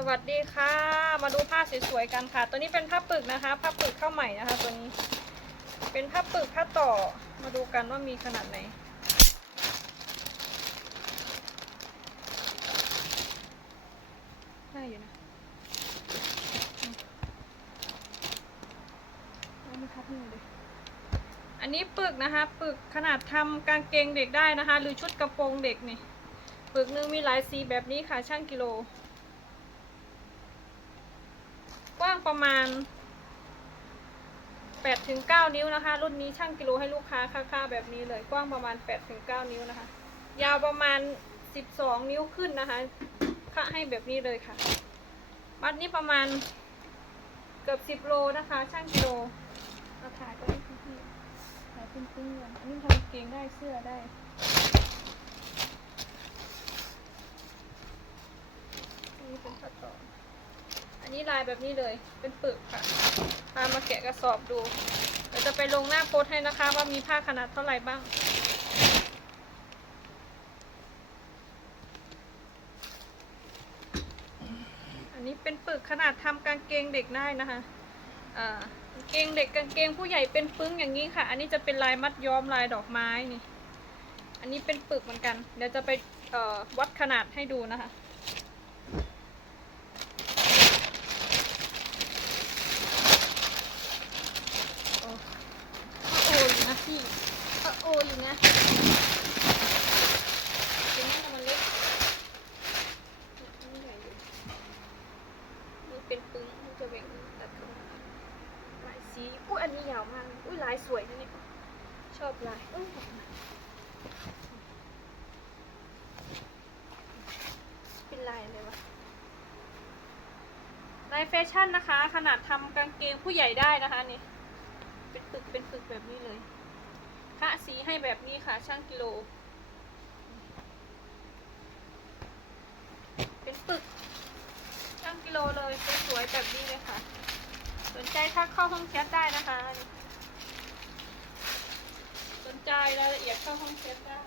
สวัสดีค่ะ มาดูผ้าสวยๆกันค่ะ ตัวนี้เป็นผ้าปึกนะคะ ผ้าปึกเข้าใหม่นะคะตัวนี้ เป็นผ้าปึกผ้าต่อ มาดูกันว่ามีขนาดไหนได้อยู่นะอืมเอามาทับนี่เลยอันนี้ปึกนะคะ ปึกขนาดทำกางเกงเด็กได้นะคะ หรือชุดกระโปรงเด็กนี่ ปึกหนึงมีหลายสีแบบนี้ค่ะ ช่างกิโล กว้าง ประมาณ8ถึง9นิ้วนะคะ รุ่นนี้ช่างกิโลให้ลูกค้าค่าๆแบบนี้เลยกว้างประมาณ8ถึง9นิ้วนะคะ ยาวประมาณ 12 นิ้วขึ้นนะคะค่าให้แบบนี้เลยค่ะ มัดนี้ประมาณเกือบ 10 โลนะคะ ช่างกิโลเอาถ่ายก็ได้พี่ๆถ่ายปิ้งๆกันอันนี้ทำเกงได้เสื้อได้ อันนี้เป็นผ้าต่อ อันนี้ลายแบบนี้เลย เป็นปึกค่ะพามาแกะกระสอบดูเดี๋ยวจะไปลงหน้าโพสให้นะคะ ว่ามีผ้าขนาดเท่าไหร่บ้าง อันนี้เป็นปึกขนาดทำกางเกงเด็กได้นะคะอ่ากางเกงเด็กกางเกงผู้ใหญ่เป็นปึ้งอย่างนี้ค่ะ อันนี้จะเป็นลายมัดย้อมลายดอกไม้นี่ อันนี้เป็นปึกเหมือนกัน เดี๋ยวจะไปวัดขนาดให้ดูนะคะ โอ้โอ้อยู่นะพี่ โอ้อยู่นะเป็นนี่มันเล็กนี่ใหญ่อยู่นี่เป็นปึ้งมันจะเบ่งตัดเข้ามาลายสีอุ้ยอันนี้ยาวมากอุ้ยลายสวยนะเนี่ยชอบลายอุ้ยเป็นลายอะไรวะลายแฟชั่นนะคะ ขนาดทำกางเกงผู้ใหญ่ได้นะคะนี่ เป็นปึกเป็นปึกแบบนี้เลย ค่าสีให้แบบนี้ค่ะ ช่างกิโล เป็นปึก ช่างกิโลเลยสวยๆแบบนี้เลยค่ะ สนใจทักเข้าห้องแชทได้นะคะ สนใจรายละเอียดเข้าห้องแชทได้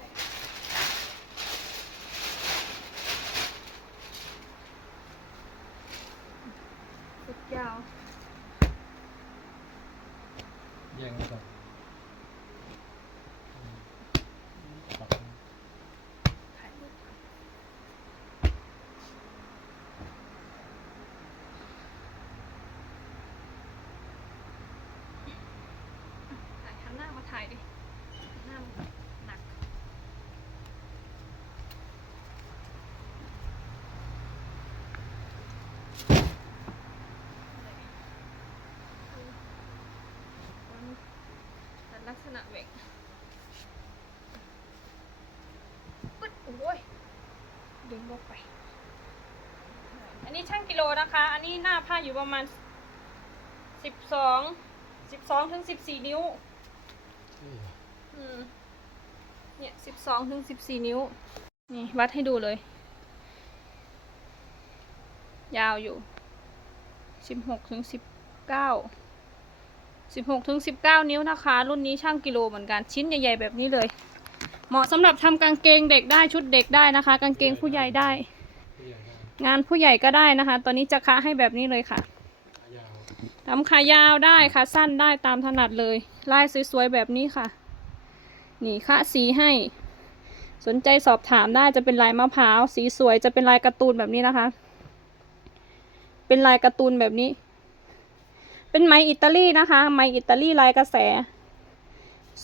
สุดยาวย่งกันก่อนอืมปรับ ถ่ายรูปก่อนถ่ายหันหน้ายดิหันหน้ามันหนักแต่ลักษณะเวกปึ๊ดโอ้ย ดึงลงไป อันนี้ช่างกิโลนะคะ อันนี้หน้าผ้าอยู่ประมาณสิบสองสิบสองถึงสิบสี่นิ้ว อืมเนี่ยสิบสองถึงสิบสี่นิ้ว นี่ วัดให้ดูเลย ยาวอยู่สิบหกถึงสิบเก้าสิบหกถึงสิบเก้านิ้วนะคะ รุ่นนี้ช่างกิโลเหมือนกัน ชิ้นใหญ่ ๆ แบบนี้เลย เหมาะสำหรับทำกางเกงเด็กได้ชุดเด็กได้นะคะ กางเกงผู้ใหญ่ได้ผู้ใหญ่ได้งานผู้ใหญ่ก็ได้นะคะ ตอนนี้จะค้าให้แบบนี้เลยค่ะขายาว ทำขายาวได้ค่ะ สั้นได้ตามถนัดเลย ลายสวยๆแบบนี้ค่ะ นี่ค่ะสีให้ สนใจสอบถามได้จะเป็นลายมะพร้าว สีสวยจะเป็นลายการ์ตูนแบบนี้นะคะ เป็นลายการ์ตูนแบบนี้ เป็นไหมอิตาลีนะคะ ไหมอิตาลีลายกระแส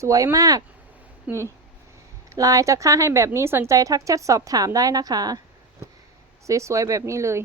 สวยมาก นี่ลายจะค่าให้แบบนี้สนใจทักแชทสอบถามได้นะคะ สวยๆแบบนี้เลย